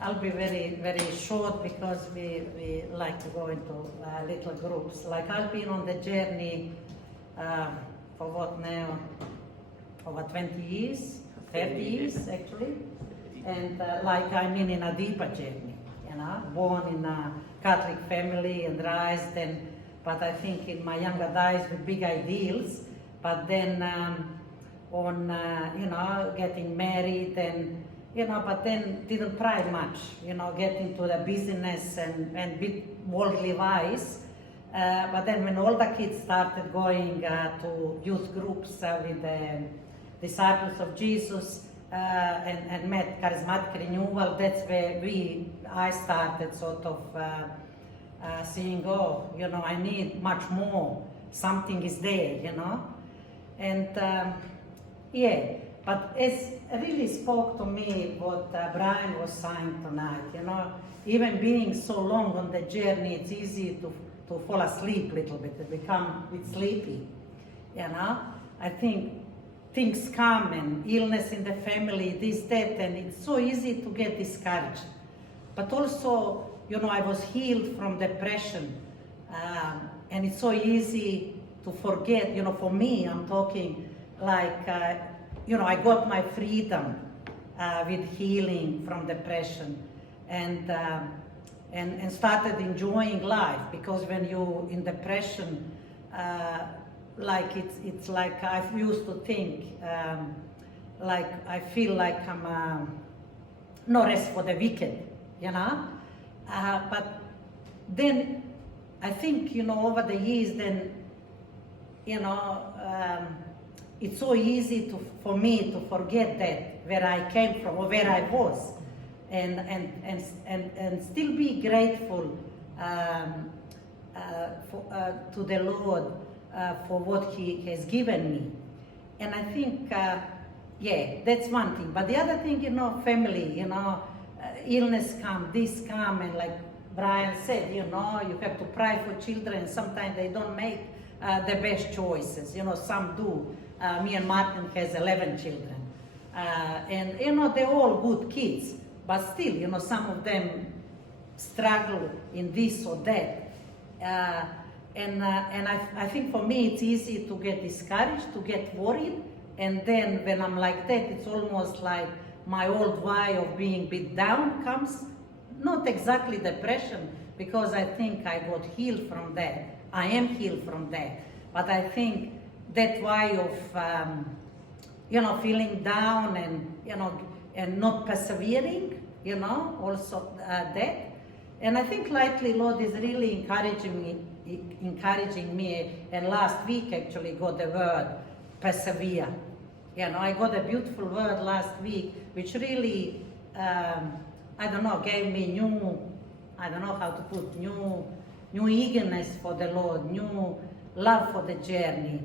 I'll be very, very short because we like to go into little groups. Like I've been on the journey for what now? Over 20 years, 30 years actually. And like I'm in a deeper journey, you know, born in a Catholic family and raised, but I think in my younger days with big ideals, but then you know, getting married and, you know, but then didn't try much, you know, get into the business and be worldly wise. But then when all the kids started going to youth groups with the disciples of Jesus and met charismatic renewal, that's where I started sort of seeing, oh, you know, I need much more. Something is there, you know. And yeah, but it really spoke to me what Brian was saying tonight, you know. Even being so long on the journey, it's easy to fall asleep a little bit, to become a bit sleepy, you know. I think things come and illness in the family, this, that, and it's so easy to get discouraged. But also, you know, I was healed from depression, and it's so easy to forget, you know, for me, I'm talking like, you know, I got my freedom with healing from depression and started enjoying life, because when you're in depression, like it's like I used to think, like I feel like I'm no rest for the wicked, you know. But then I think, you know, over the years, then, you know, it's so easy for me to forget that where I came from or where I was, and still be grateful to the Lord for what He has given me. And I think, yeah, that's one thing. But the other thing, you know, family, you know, illness come, this come, and like Brian said, you know, you have to pray for children. Sometimes they don't make the best choices. You know, some do. Me and Martin has 11 children. And, you know, they're all good kids. But still, you know, some of them struggle in this or that. And I think for me it's easy to get discouraged, to get worried, and then when I'm like that, it's almost like my old way of being beat down comes, not exactly depression, because I think I got healed from that. I am healed from that. But I think that way of, you know, feeling down and, you know, and not persevering, you know, also that. And I think lately Lord is really encouraging me, and last week actually got the word persevere. You know, I got a beautiful word last week which really I don't know, gave me new, I don't know how to put, new eagerness for the Lord, new love for the journey.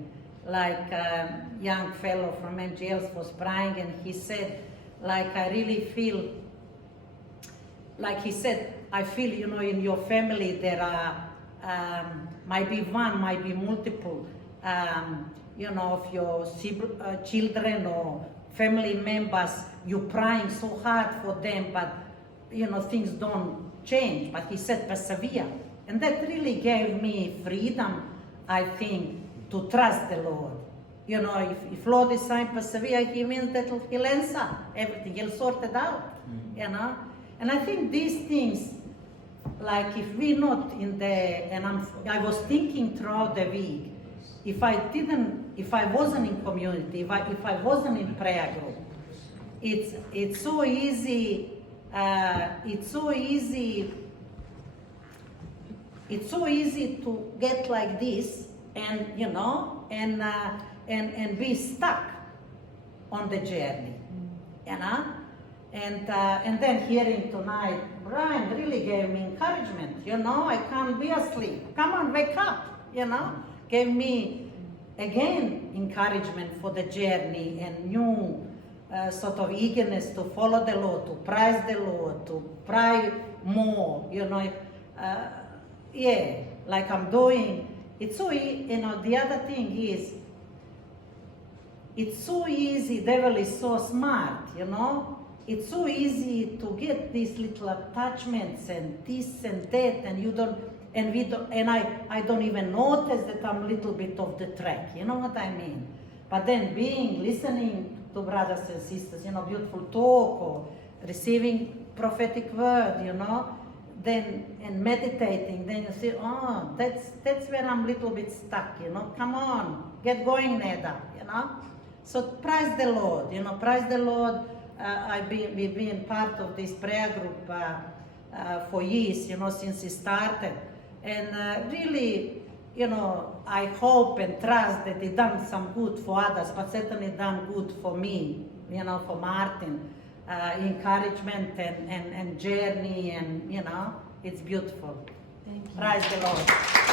Like a young fellow from MGLs was praying, and he said, like, I really feel, like he said, I feel, you know, in your family there are, might be one, might be multiple, you know, of your children or family members, you're praying so hard for them, but, you know, things don't change. But he said, persevere. And that really gave me freedom, I think, to trust the Lord. You know, if Lord is saying persevere, He means that He'll answer everything, He'll sort it out, you know. And I think these things, like if we're not in the, and I was thinking throughout the week, if I wasn't in community, if I wasn't in prayer group, it's so easy to get like this, and, you know, and be stuck on the journey, you know. And then hearing tonight, Brian really gave me encouragement, you know, I can't be asleep. Come on, wake up, you know. Gave me, again, encouragement for the journey and new sort of eagerness to follow the Lord, to praise the Lord, to pray more, you know. Yeah, like I'm doing. It's so, you know, the other thing is, it's so easy, devil is so smart, you know. it's so easy to get these little attachments and this and that, and you don't, and we don't, and I don't even notice that I'm a little bit off the track. You know what I mean? But then listening to brothers and sisters, beautiful talk or receiving prophetic word, then and meditating, then you see, oh, that's where I'm a little bit stuck. Come on, get going, Neda. So praise the Lord. Praise the Lord. We've been part of this prayer group for years, since it started. And really, I hope and trust that it done some good for others, but certainly done good for me, for Martin. Encouragement and journey, and it's beautiful. Thank you. Praise the Lord.